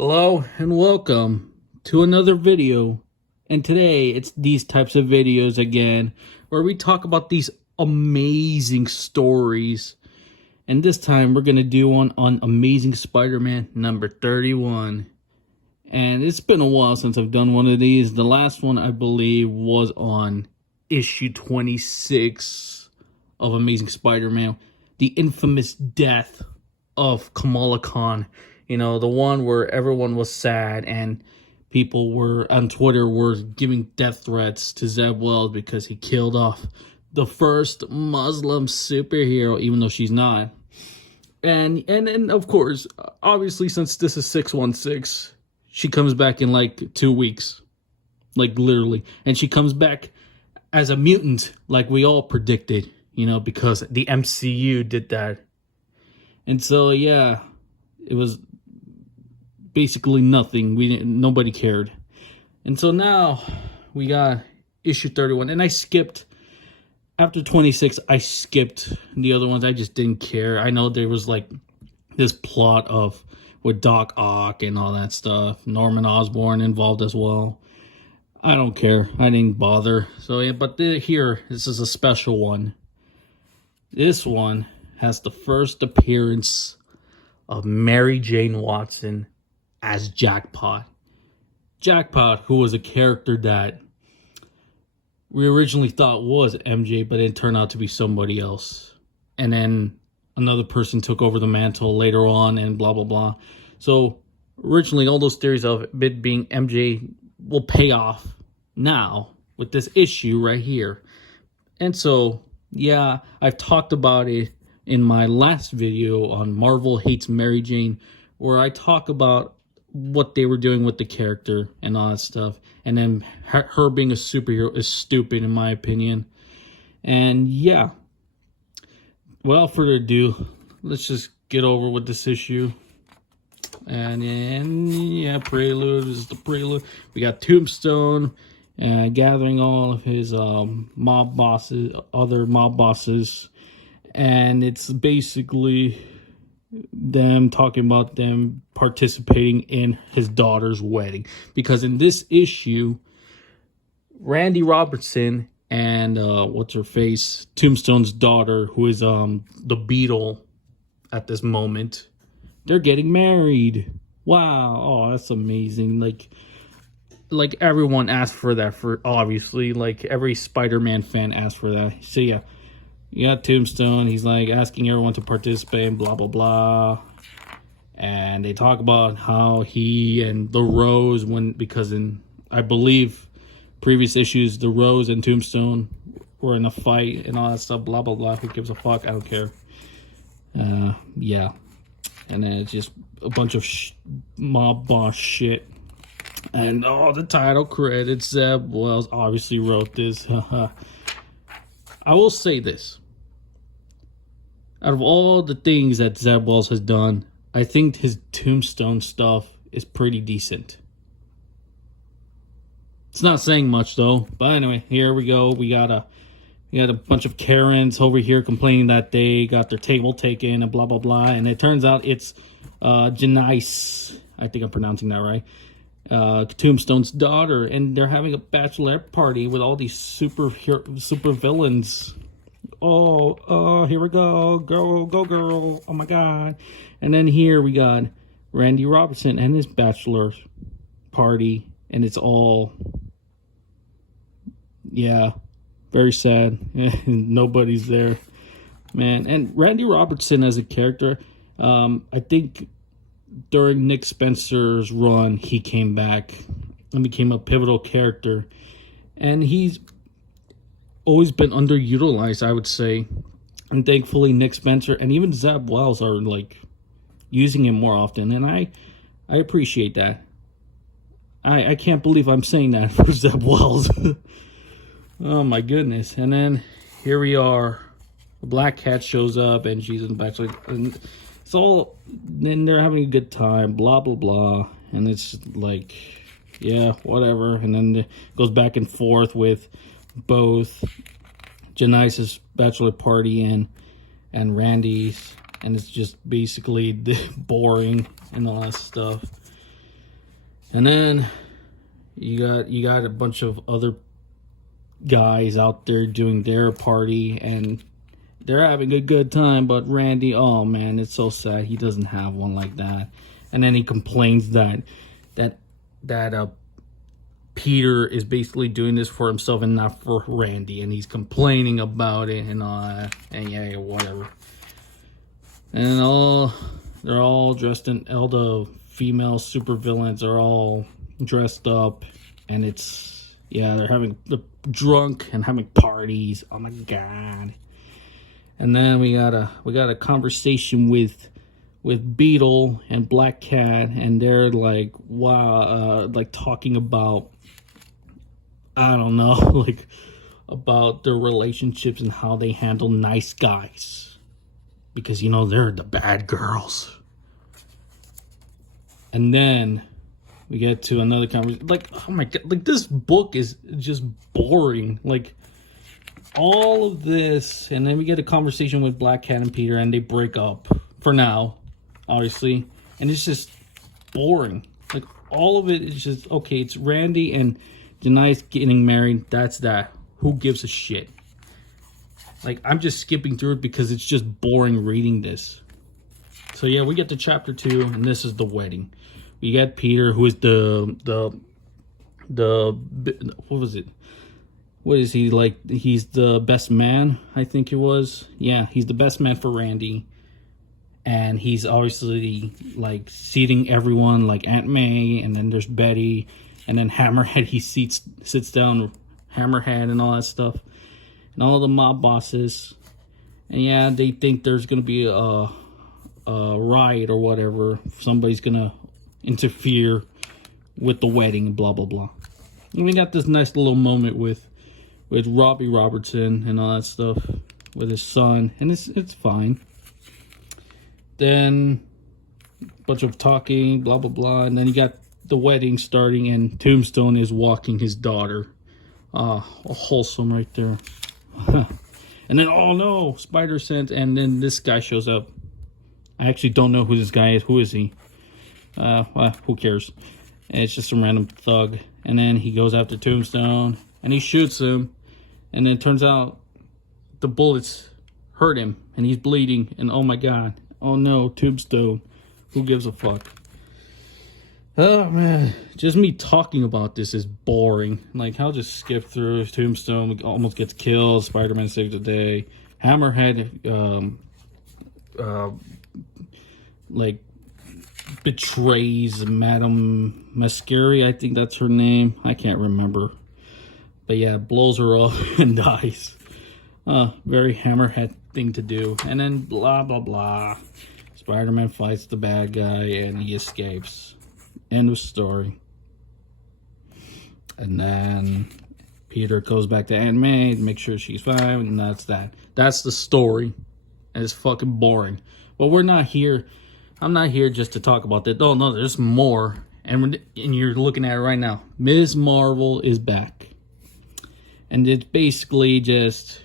Hello and welcome to another video. And today it's these types of videos again where we talk about these amazing stories. And this time we're going to do one on Amazing Spider-Man number 31. And it's been a while since I've done one of these. The last one I believe was on issue 26 of Amazing Spider-Man. The infamous death of Kamala Khan. You know, the one where everyone was sad and people were on Twitter were giving death threats to Zeb Wells because he killed off the first Muslim superhero, even though she's not. And of course, obviously, since this is 616, she comes back in like 2 weeks. Like literally. And she comes back as a mutant, like we all predicted, you know, because the MCU did that. And so, yeah, it was basically nothing. Nobody cared. And so now we got issue 31, and I skipped after 26. I skipped the other ones. I just didn't care. I know there was like this plot of with Doc Ock and all that stuff, Norman Osborn involved as well. I don't care. I didn't bother. So yeah, but here, this is a special one. This one has the first appearance of Mary Jane Watson as Jackpot. Jackpot, who was a character that we originally thought was MJ, but it turned out to be somebody else. And then another person took over the mantle later on and blah, blah, blah. So originally all those theories of it being MJ will pay off now with this issue right here. And so, yeah, I've talked about it in my last video on Marvel Hates Mary Jane, where I talk about what they were doing with the character and all that stuff. And then her being a superhero is stupid in my opinion. And yeah, without further ado, let's just get over with this issue. And yeah, prelude is the prelude. We got Tombstone gathering all of his mob bosses, other mob bosses. And it's basically them talking about them participating in his daughter's wedding, because in this issue Randy Robertson and what's her face, Tombstone's daughter, who is the Beetle at this moment, they're getting married. Wow. Oh, that's amazing. Like everyone asked for that, for obviously, like every Spider-Man fan asked for that. So yeah, you got Tombstone. He's like asking everyone to participate and blah, blah, blah. And they talk about how he and the Rose, because in, I believe, previous issues, the Rose and Tombstone were in a fight and all that stuff. Blah, blah, blah. Who gives a fuck? I don't care. Yeah. And then it's just a bunch of mob boss shit. And the title credits, Zeb Wells obviously wrote this. I will say this. Out of all the things that Zeb Wells has done, I think his Tombstone stuff is pretty decent. It's not saying much though. But anyway, here we go. We got a bunch of Karens over here complaining that they got their table taken and blah, blah, blah. And it turns out it's Janice. I think I'm pronouncing that right. Tombstone's daughter, and they're having a bachelorette party with all these super villains. Here we go, girl, oh my god. And then here we got Randy Robertson and his bachelor party, and it's all, yeah, very sad. Nobody's there, man. And Randy Robertson as a character, I think during Nick Spencer's run, he came back and became a pivotal character. And he's always been underutilized, I would say. And thankfully, Nick Spencer and even Zeb Wells are like using him more often. And I appreciate that. I can't believe I'm saying that for Zeb Wells. Oh my goodness. And then here we are. The Black Cat shows up and she's in the back. And it's all, then they're having a good time, blah, blah, blah. And it's like, yeah, whatever. And then it goes back and forth with both Janice's bachelor party and Randy's. And it's just basically boring and all that stuff. And then you got a bunch of other guys out there doing their party, and they're having a good time. But Randy, oh man, it's so sad he doesn't have one like that. And then he complains that Peter is basically doing this for himself and not for Randy, and he's complaining about it and all that. And yeah, whatever. And they're all dressed in, all the female supervillains are all dressed up, and they're drunk and having parties. Oh my god. And then we got a conversation with Beetle and Black Cat, and they're like, wow, like talking about, I don't know, like about their relationships and how they handle nice guys, because they're the bad girls. And then we get to another conversation. Like, oh my god, like this book is just boring. Like all of this, and then we get a conversation with Black Cat and Peter, and they break up for now, obviously, and it's just boring. Like all of it is just okay. It's Randy and Denise getting married. That's that. Who gives a shit? Like, I'm just skipping through it because it's just boring reading this. So yeah, we get to chapter 2, and this is the wedding. We got Peter, who is the what was it? What is he like? He's the best man, I think it was. Yeah, he's the best man for Randy. And he's obviously like seating everyone, like Aunt May, and then there's Betty, and then Hammerhead. He sits down, Hammerhead, and all that stuff, and all the mob bosses. And yeah, they think there's gonna be a riot or whatever. Somebody's gonna interfere with the wedding, blah blah blah. And we got this nice little moment with Robbie Robertson and all that stuff with his son, and it's fine. Then a bunch of talking, blah blah blah, and then you got the wedding starting, and Tombstone is walking his daughter. Wholesome right there. And then, oh no, spider sense, and then this guy shows up. I actually don't know who this guy is. Who is he? Well, who cares? And it's just some random thug. And then he goes after Tombstone, and he shoots him, and then it turns out the bullets hurt him, and he's bleeding, and oh my god. Oh no, Tombstone. Who gives a fuck? Oh man, just me talking about this is boring. Like, I'll just skip through. Tombstone almost gets killed. Spider-Man saves the day. Hammerhead, like, betrays Madame Mascari. I think that's her name. I can't remember. But yeah, blows her up and dies. Very Hammerhead thing to do. And then blah blah blah. Spider-Man fights the bad guy and he escapes. End of story. And then Peter goes back to Aunt May to make sure she's fine, and that's that. That's the story. And it's fucking boring. But we're not here. I'm not here just to talk about that. Oh no, there's more. And you're looking at it right now. Ms. Marvel is back. And it's basically just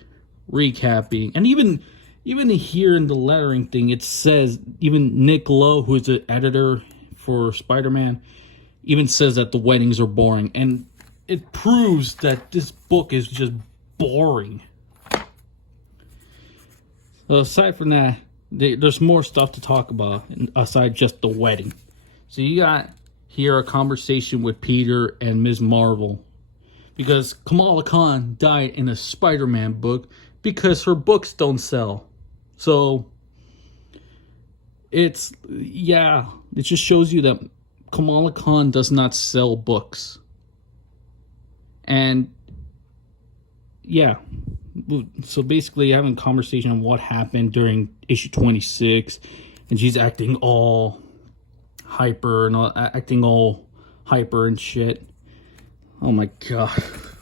recapping. And even here in the lettering thing, it says, even Nick Lowe, who is the editor for Spider-Man, even says that the weddings are boring. And it proves that this book is just boring. So aside from that, there's more stuff to talk about aside just the wedding. So you got here a conversation with Peter and Ms. Marvel, because Kamala Khan died in a Spider-Man book because her books don't sell. So it just shows you that Kamala Khan does not sell books. And yeah, so basically having a conversation on what happened during issue 26, and she's acting all hyper and shit. Oh my god,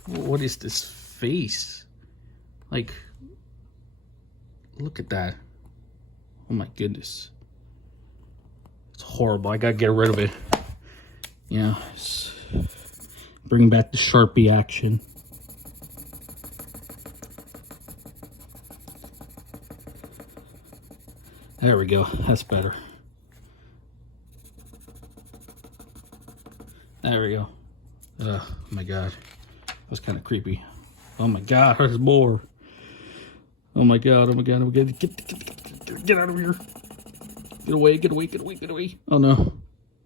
what is this face? Like, look at that. Oh my goodness, it's horrible. I gotta get rid of it. Yeah, bring back the Sharpie action. There we go. That's better. There we go. Oh my god. That was kind of creepy. Oh my god, there's more. Oh my god, oh my god, oh my god. Get out of here. Get away, get away, get away, get away. Oh no.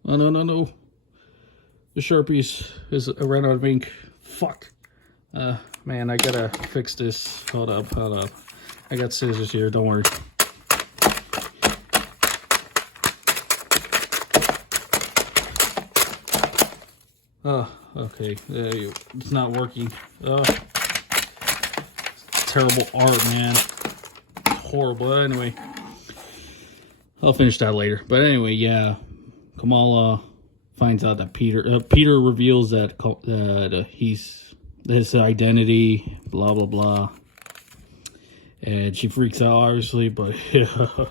Oh no, no, no. The Sharpies I ran out of ink. Fuck. Man, I gotta fix this. Hold up, hold up. I got scissors here, don't worry. Oh, okay. It's not working. Oh. Terrible art, man. Horrible. Anyway, I'll finish that later. But anyway, yeah. Kamala finds out that Peter reveals that he's his identity, blah blah blah, and she freaks out obviously. But yeah,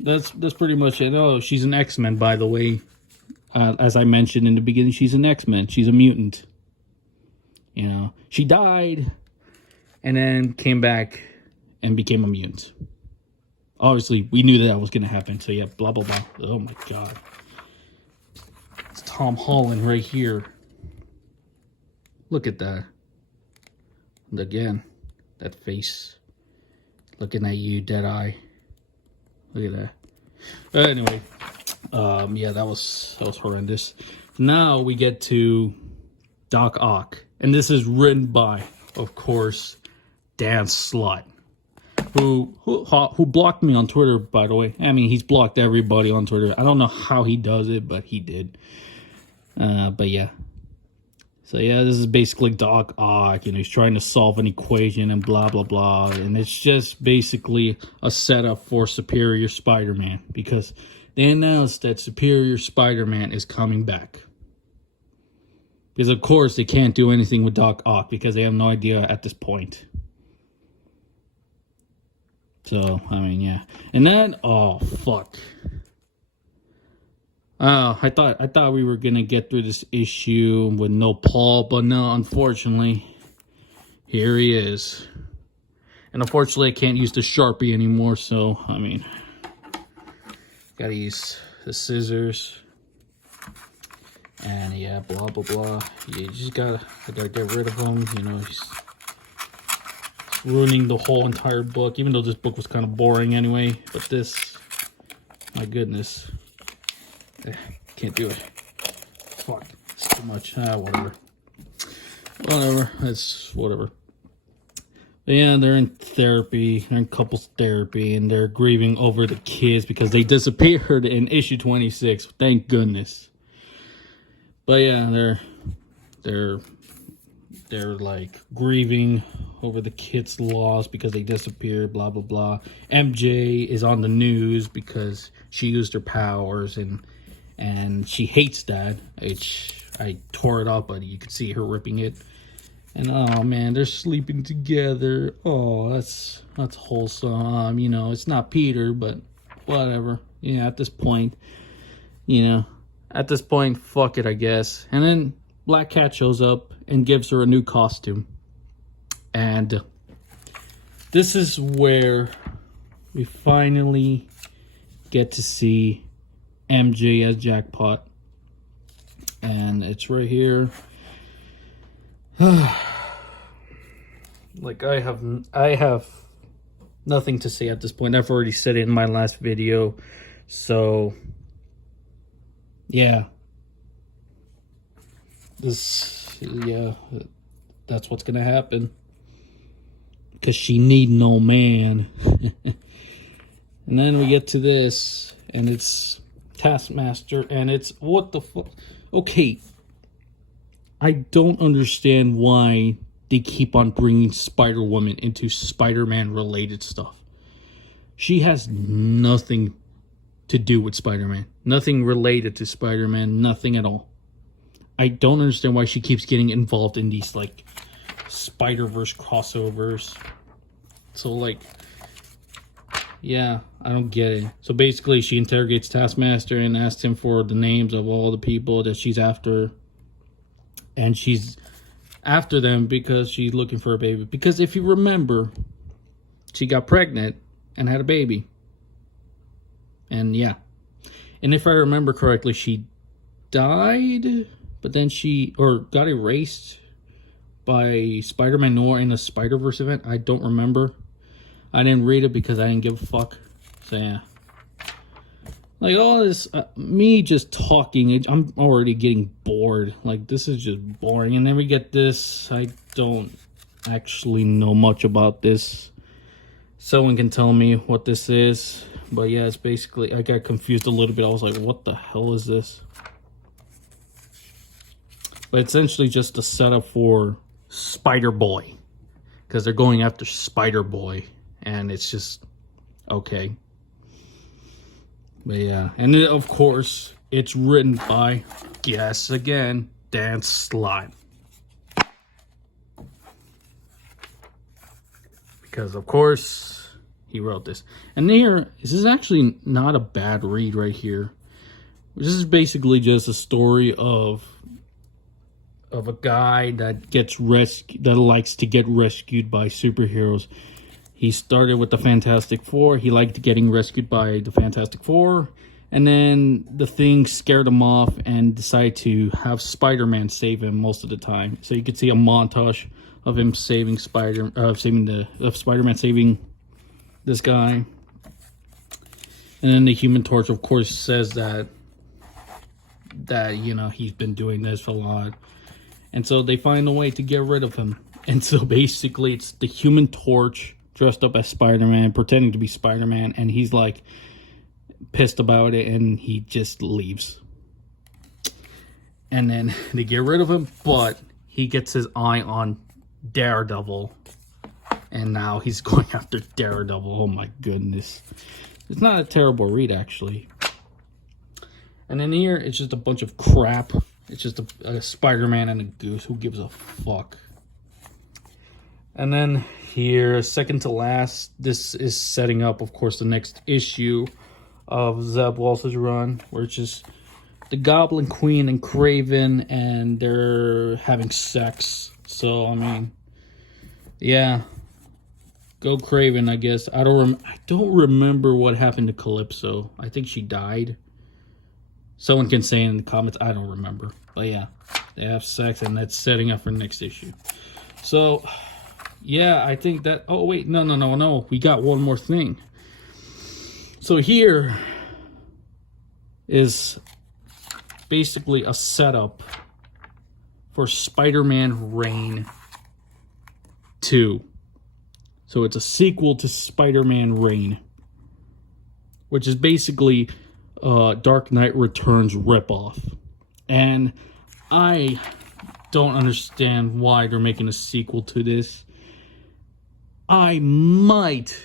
that's pretty much it. Oh, she's an X-Men, by the way. As I mentioned in the beginning, she's an X-Men. She's a mutant. You know, she died and then came back and became a mutant. Obviously, we knew that was going to happen. So yeah, blah blah blah. Oh my god. Tom Holland right here. Look at that. And again, that face looking at you, dead eye. Look at that. But anyway, yeah, that was horrendous. Now we get to Doc Ock, and this is written by, of course, Dan Slott, who blocked me on Twitter, by the way. I mean, he's blocked everybody on Twitter. I don't know how he does it, but he did. But yeah. So yeah, this is basically Doc Ock, you know, he's trying to solve an equation and blah, blah, blah. And it's just basically a setup for Superior Spider-Man, because they announced that Superior Spider-Man is coming back. Because of course they can't do anything with Doc Ock because they have no idea at this point. So, I mean, yeah. And then, oh, fuck. I thought we were gonna get through this issue with no Paul, but no, unfortunately, here he is. And unfortunately, I can't use the Sharpie anymore, so, I mean, gotta use the scissors. And yeah, blah, blah, blah. You just I gotta get rid of him, you know, he's ruining the whole entire book, even though this book was kind of boring anyway. But this, my goodness. Can't do it. Fuck. It's too much. Whatever. Whatever. That's whatever. But yeah, they're in therapy. They're in couples therapy. And they're grieving over the kids because they disappeared in issue 26. Thank goodness. But yeah, they're like grieving over the kids' loss because they disappeared, blah, blah, blah. MJ is on the news because she used her powers and she hates that. I tore it up, but you could see her ripping it. And oh man, they're sleeping together. Oh, that's wholesome. You know, it's not Peter, but whatever. Yeah, at this point, fuck it, I guess. And then Black Cat shows up and gives her a new costume. And this is where we finally get to see MJ as Jackpot, and it's right here. Like I have nothing to say at this point. I've already said it in my last video, so yeah, that's what's gonna happen, because she need no man. And then we get to this, and it's Taskmaster, and it's what the fuck. Okay, I don't understand why they keep on bringing Spider-Woman into Spider-Man related stuff. She has nothing to do with Spider-Man, nothing related to Spider-Man, nothing at all. I don't understand why she keeps getting involved in these like Spider-Verse crossovers. So like, yeah, I don't get it. So basically, she interrogates Taskmaster and asks him for the names of all the people that she's after. And she's after them because she's looking for a baby. Because if you remember, she got pregnant and had a baby. And yeah. And if I remember correctly, she died but then got erased by Spider-Man Noir in a Spider-Verse event. I don't remember. I didn't read it because I didn't give a fuck. So yeah. Like all this, me just talking, I'm already getting bored. Like this is just boring. And then we get this. I don't actually know much about this. Someone can tell me what this is. But yeah, it's basically, I got confused a little bit. I was like, what the hell is this? But essentially just a setup for Spider-Boy. Because they're going after Spider-Boy. And it's just, okay. But yeah, and then, of course, it's written by, guess again, Dan Slott. Because, of course, he wrote this. And this is actually not a bad read right here. This is basically just a story of a guy that that likes to get rescued by superheroes. He started with the Fantastic Four. He liked getting rescued by the Fantastic Four. And then the Thing scared him off and decided to have Spider-Man save him most of the time. So you could see a montage of him saving Spider-Man saving this guy. And then the Human Torch, of course, says that you know, he's been doing this a lot. And so they find a way to get rid of him. And so basically it's the Human Torch dressed up as Spider-Man, pretending to be Spider-Man, and he's like pissed about it, and he just leaves. And then they get rid of him, but he gets his eye on Daredevil, and now he's going after Daredevil. Oh my goodness. It's not a terrible read, actually. And then here, it's just a bunch of crap. It's just a Spider-Man and a goose. Who gives a fuck? And then here, second to last, this is setting up, of course, the next issue of Zeb Wells' run, where it's just the Goblin Queen and Kraven, and they're having sex. So, I mean, yeah, go Kraven, I guess. I don't remember what happened to Calypso. I think she died. Someone can say in the comments. I don't remember. But yeah, they have sex, and that's setting up for the next issue. So, yeah, I think that... Oh, wait. No. We got one more thing. So here is basically a setup for Spider-Man Reign 2. So it's a sequel to Spider-Man Reign, which is basically Dark Knight Returns ripoff. And I don't understand why they're making a sequel to this. I might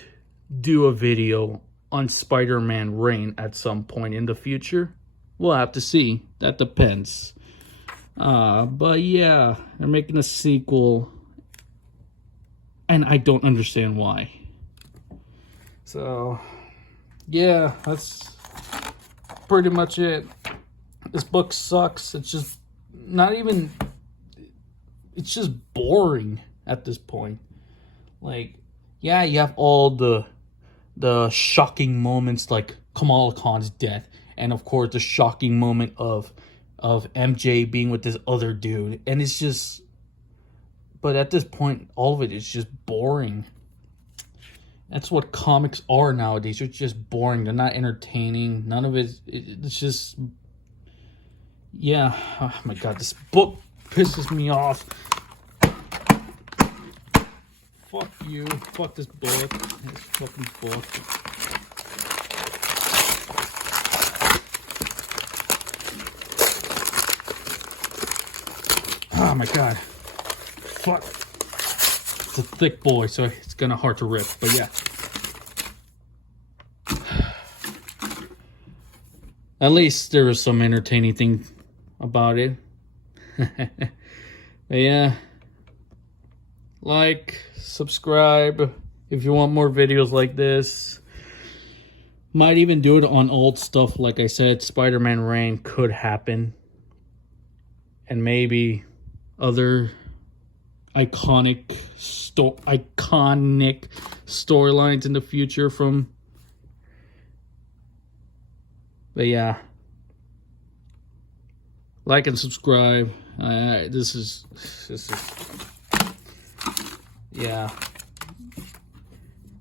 do a video on Spider-Man Reign at some point in the future. We'll have to see. That depends. But yeah, they're making a sequel, and I don't understand why. So, yeah, that's pretty much it. This book sucks. It's just not even... It's just boring at this point. Like, yeah, you have all the shocking moments, like Kamala Khan's death, and of course the shocking moment of MJ being with this other dude, and it's just... But at this point, all of it is just boring. That's what comics are nowadays. They're just boring. They're not entertaining. None of it's just... Yeah. Oh my god, this book pisses me off. Fuck you. Fuck this book. This fucking book. Oh my god. Fuck. It's a thick boy, so it's gonna hard to rip. But yeah. At least there was some entertaining thing about it. But yeah. Like, subscribe if you want more videos like this. Might even do it on old stuff. Like I said, Spider-Man Reign could happen. And maybe other iconic storylines in the future from... But yeah. Like and subscribe. Yeah.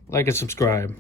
Like and subscribe.